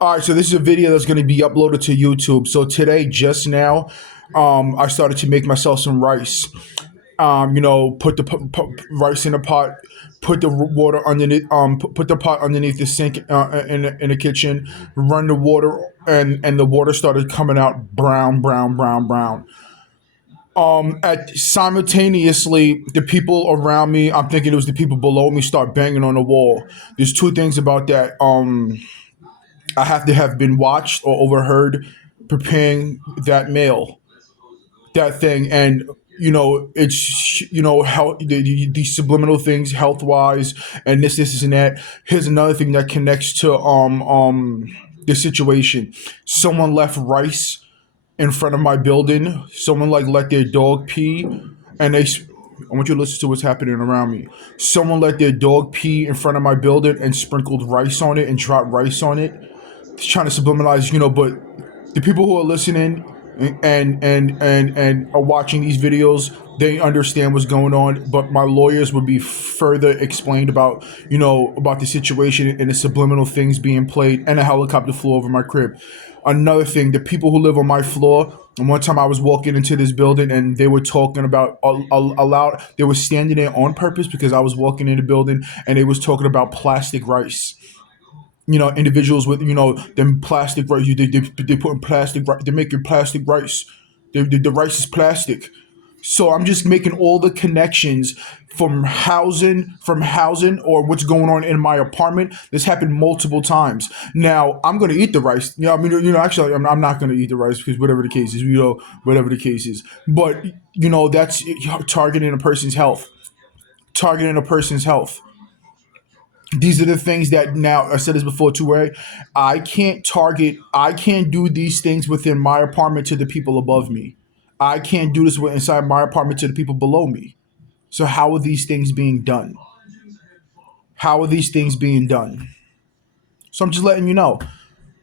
All right, so this is a video that's going to be uploaded to YouTube. So today, just now, I started to make myself some rice. Put the rice in a pot, put the water underneath, put the pot underneath the sink in the kitchen, run the water, and the water started coming out brown, brown, brown, brown. At simultaneously, the people around me, I'm thinking it was the people below me, start banging on the wall. There's two things about that. I have to have been watched or overheard preparing that meal, that thing, and it's how these subliminal things, health wise, and this and that. Here's another thing that connects to the situation. Someone left rice in front of my building. Someone like let their dog pee, and I want you to listen to what's happening around me. Someone let their dog pee in front of my building and sprinkled rice on it and dropped rice on it, trying to subliminalize, but the people who are listening and are watching these videos, they understand what's going on. But my lawyers would be further explained about, about the situation and the subliminal things being played, and a helicopter flew over my crib. Another thing, the people who live on my floor. And one time I was walking into this building and they were talking about aloud. They were standing there on purpose because I was walking in the building, and they was talking about plastic rice. Individuals with them plastic rice. They put in plastic. They're making plastic rice. The rice is plastic. So I'm just making all the connections from housing or what's going on in my apartment. This happened multiple times. Now I'm gonna eat the rice. Actually, I'm not gonna eat the rice because whatever the case is, whatever the case is. But that's targeting a person's health. Targeting a person's health. These are the things that, now I said this before too, right? I can't do these things within my apartment to the people above me. I can't do this inside my apartment to the people below me. So how are these things being done? How are these things being done? So I'm just letting you know.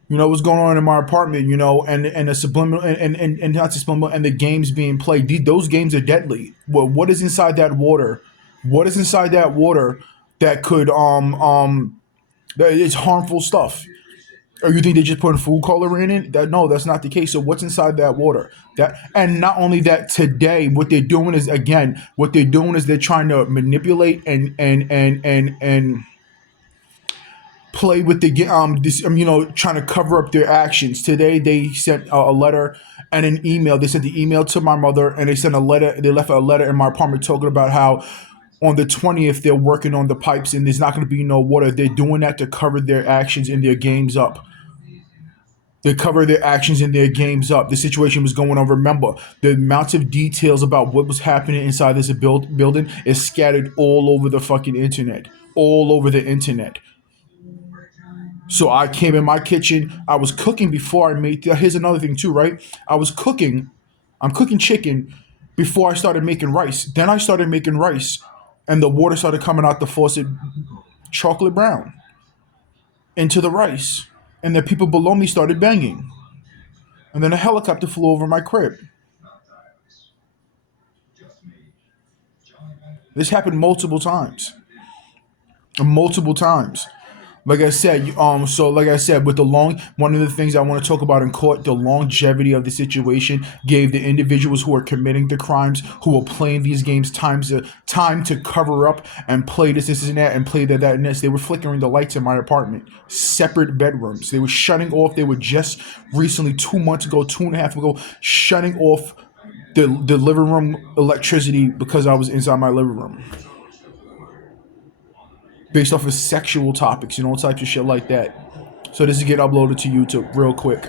What's going on in my apartment, and the subliminal and not the subliminal, and the games being played. Those games are deadly. What is inside that water? What is inside that water that could that is harmful stuff? Or you think they're just putting food coloring in it? No, that's not the case. So what's inside that water? And not only that, today what they're doing is they're trying to manipulate and play with the this trying to cover up their actions. Today they sent a letter and an email. They sent the email to my mother, and they sent a letter. They left a letter in my apartment talking about how on the 20th they're working on the pipes and there's not going to be no water. They're doing that to cover their actions and their games up. They cover their actions and their games up. The situation was going on. Remember, the amounts of details about what was happening inside this building is scattered all over the fucking internet. All over the internet. So I came in my kitchen. I was cooking before I made. Here's another thing too, right? I was cooking. I'm cooking chicken before I started making rice. Then I started making rice, and the water started coming out the faucet, chocolate brown, into the rice, and the people below me started banging, and then a helicopter flew over my crib. This happened multiple times. Multiple times. Like I said, with the one of the things I want to talk about in court, the longevity of the situation gave the individuals who are committing the crimes, who are playing these games, time to cover up and play this and that, and play that and this. They were flickering the lights in my apartment, separate bedrooms. They were shutting off. They were just recently 2 months ago, 2.5 ago, shutting off the living room electricity because I was inside my living room, based off of sexual topics, all types of shit like that. So this is get uploaded to YouTube real quick.